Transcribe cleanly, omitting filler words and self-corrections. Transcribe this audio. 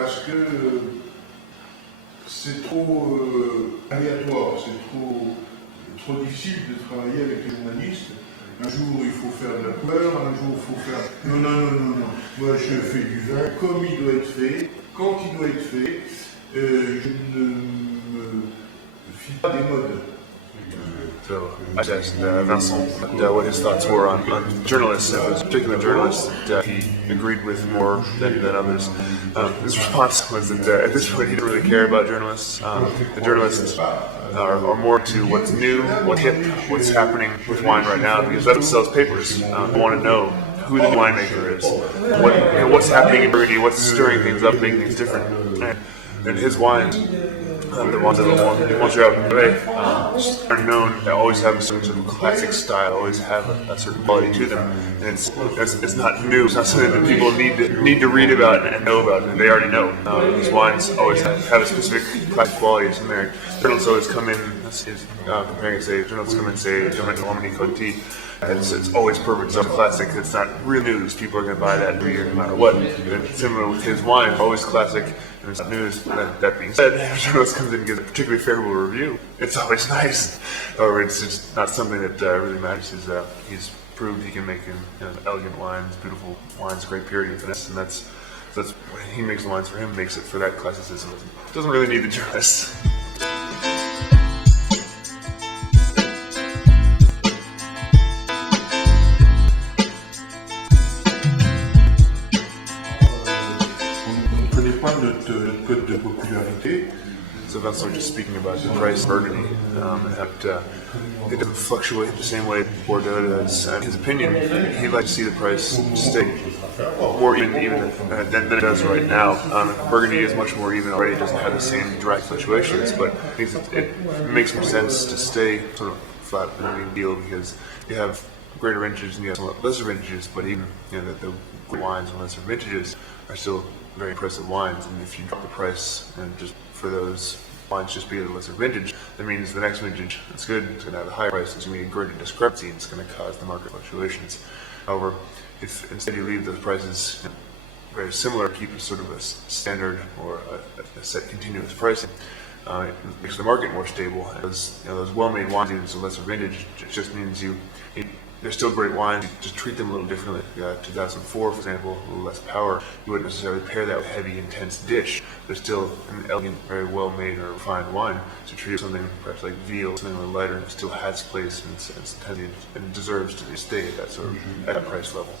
parce que c'est trop aléatoire, c'est trop difficile de travailler avec les journalistes. Un jour il faut faire de la couleur, un jour il faut faire... Non. Moi je fais du vin comme il doit être fait, quand il doit être fait. Je ne me fie pas des modes. So I asked Vincent what his thoughts were on journalists, and those particular journalists that he agreed with more than others. His response was that at this point he didn't really care about journalists. The journalists are more to what's new, what's hip, what's happening with wine right now, because that sells papers. They want to know who the winemaker is, what's happening in Burgundy, what's stirring things up, making things different. And his wines, the ones that are Mongeard-Mugneret, are known to always have a certain sort of classic style, always have a certain quality to them. And it's not new. It's not something that people need to read about and know about, and they already know. These wines always have a specific classic quality in there. Journalists always come in, comparing and say, Domaine Mongeard-Mugneret. It's always perfect. It's classic. It's not real news. People are going to buy that every year no matter what. And similar with his wine, always classic. And it's not news. That being said, if a journalist comes in and gives a particularly favorable review, it's always nice. However, it's just not something that really matters. He's proved he can make elegant wines, beautiful wines, great purity and finesse, and that's when he makes the wines for him, makes it for that classicism. It doesn't really need the journalists. Notre code de popularité. So Vincent was just speaking about the price of Burgundy, and how it doesn't fluctuate the same way Bordeaux does. In his opinion, he'd like to see the price stay more even than it does right now. Burgundy is much more even already, it doesn't have the same direct fluctuations, but I think it makes more sense to stay sort of flat in the deal, because you have greater vintages and you have somewhat lesser vintages, but even the wines and lesser vintages are still very impressive wines, and if you drop the price and just for those wines just because of lesser vintage, that means the next vintage that's good, it's going to have a higher price, it's going to be a greater discrepancy, and it's going to cause the market fluctuations. However, if instead you leave those prices very similar, keep a sort of a standard or a set continuous pricing, it makes the market more stable. And those well-made wines, even with lesser vintage, it just means they're still great wines, you just treat them a little differently. 2004, for example, a little less power. You wouldn't necessarily pair that with a heavy, intense dish. They're still an elegant, very well-made or refined wine. So treat it something perhaps like veal, something a little lighter, and it still has place and deserves to stay at that sort of at that price level.